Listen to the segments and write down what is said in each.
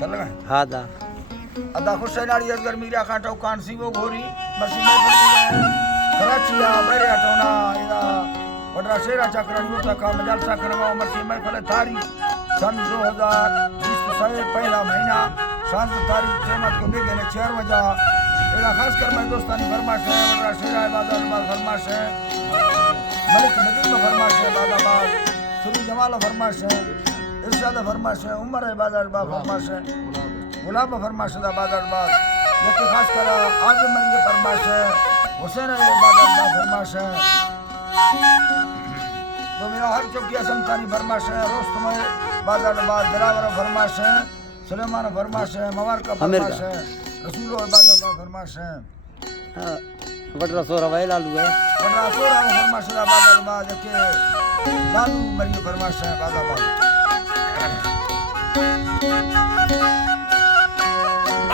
चल गए हाँ दा अदा हुसैन अली असगर मीरा काटो कांसी वो घोरी मसी में फटी कराचिया बेरे टोना इदा वडरा शेरा चक्रण युक्त का मजल सकरवा मसी में फले थारी सन 2020 से पहला महीना शांत तारीख कीमत को निगे ने 4 बजा इदा खास कर मैं दोस्तानी फरमाश है वडरा शेरा इबादत फरमाश है मलिक नदीम फरमाश है बादाबाद सुरी जमाल फरमाश है इरशाद फरमाश है उमर इबादत फरमाश है गुलाब फरमाश दा बादरबाद ये खास कर आजम अली फरमाश है हुसैन अली बादरबाद फरमाश है तो मेरा हर चौकी असमतानी फरमाश है रोस्तम बादरबाद दिलावर फरमाश है सुलेमान फरमाश है मवार का फरमाश है रसूल बादरबाद फरमाश है वडरा सोरा भाई लालू है वडरा सोरा फरमाश दा बादरबाद के लालू मरी फरमाश है बादरबाद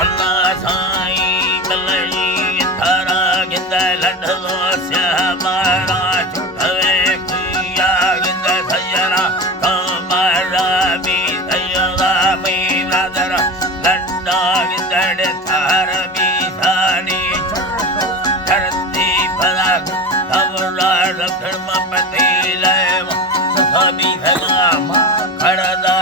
अल्लाह साई बलई थारा गिंद लडलो से हमारा छुटवे किया गिंद सयरा हमारा भी सयरा मेरा दरा लड्डा गिंद थार भी सानी धरती पला तवला रखड़ मपती ले सभी भगा खड़दा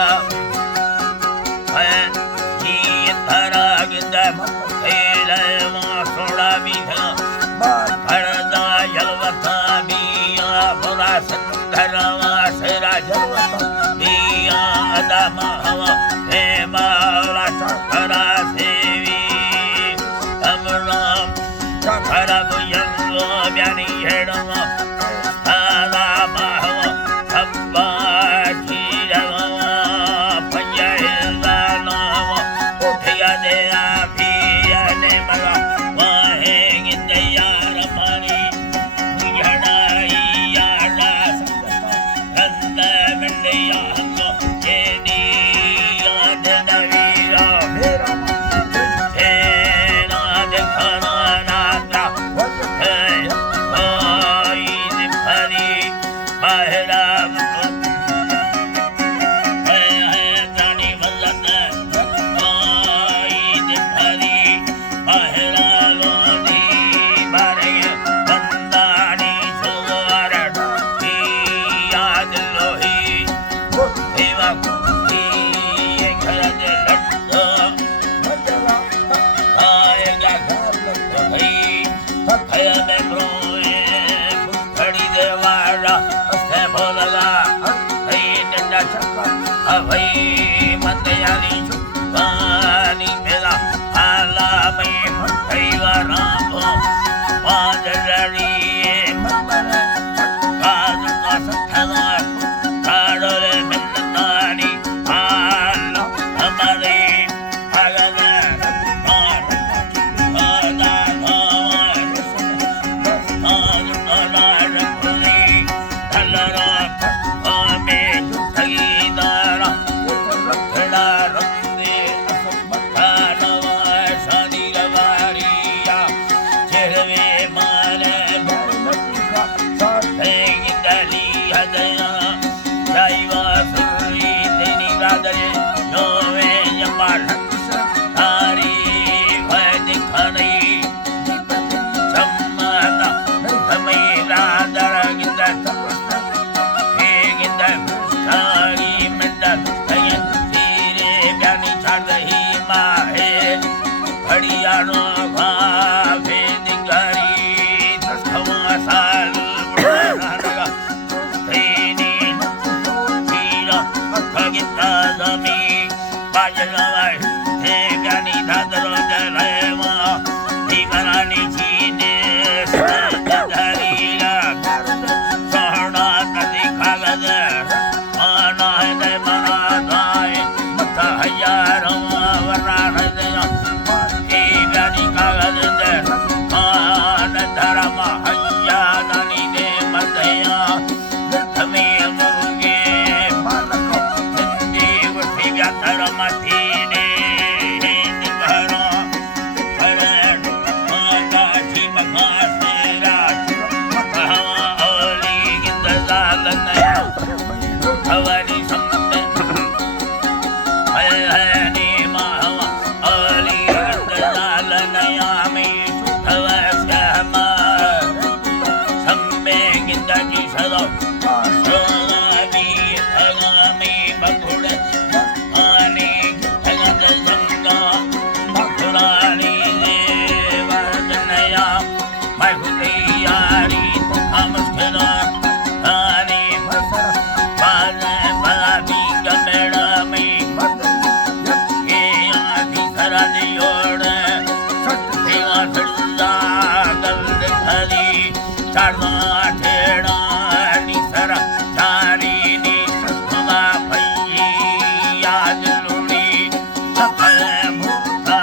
सफल भूता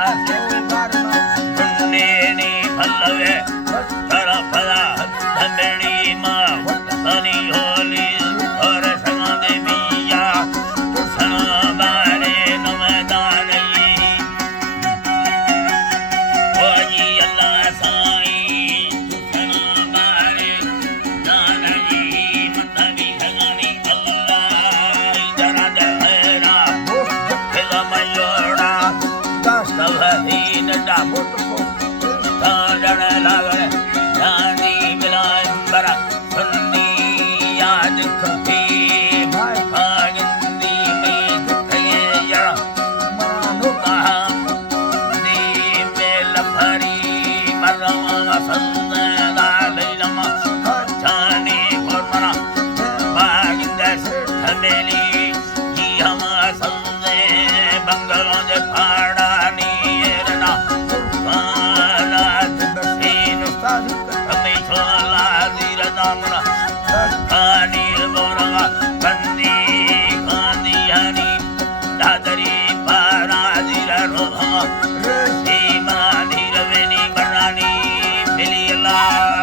कुंडेनी फलवे तरफला धमेड़ी माँ तनी होली और संग देविया संग बारे नमदानी ओ जी अल्लाह साईं संग बारे नानजी मतवी संगनी अल्लाह जरा दहरा फिल मयोड़ा सवहीन डाबुट को ताजन लागरे जानी बिलांबरा सुन्नी याद कभी भागिंदी में दुखये यरा मरानु कहा दी में लफरी मरवा संदा लैलमा जानी फरमना भागिंदा थमेली जी हम संदे बंगलों दे फाड़ा नी एरना Namuna, Kanil Boranga, Kandi, Kandi Hani, Dadari, Paradira Roha, Rima, Niraveni, Marani, Milila.